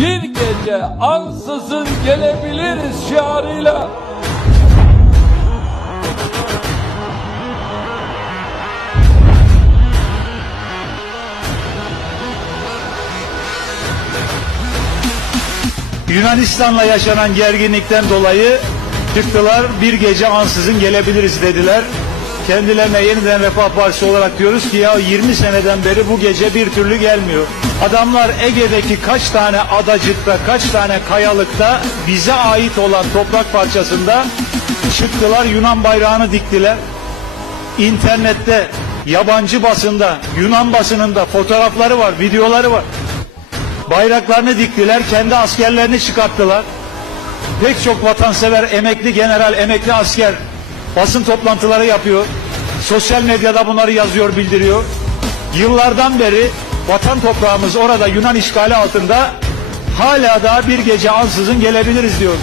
bir gece ansızın gelebiliriz şiarıyla Yunanistan'la yaşanan gerginlikten dolayı çıktılar bir gece ansızın gelebiliriz dediler. Kendilerine yeniden Refah Partisi olarak diyoruz ki ya 20 seneden beri bu gece bir türlü gelmiyor. Adamlar Ege'deki kaç tane adacıkta, kaç tane kayalıkta bize ait olan toprak parçasında çıktılar Yunan bayrağını diktiler. İnternette, yabancı basında, Yunan basınında fotoğrafları var, videoları var. Bayraklarını diktiler, kendi askerlerini çıkarttılar. Pek çok vatansever, emekli general, emekli asker basın toplantıları yapıyor. Sosyal medyada bunları yazıyor, bildiriyor. Yıllardan beri vatan toprağımız orada Yunan işgali altında hala daha bir gece ansızın gelebiliriz diyor.